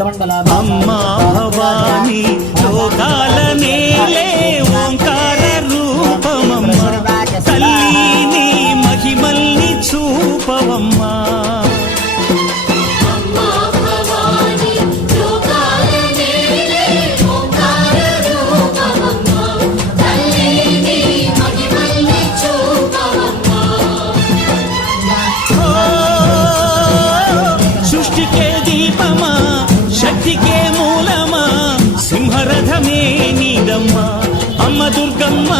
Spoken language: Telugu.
అమ్మా భవాని లోకాల నేలే ఓంకార రూపమమ్మ తల్లిని మహిమల్ని చూపవమ్మా సృష్టికే దీపమా శక్తికే మూలమా సింహరథమే నీదమ్మా అమ్మ దుర్గమ్మ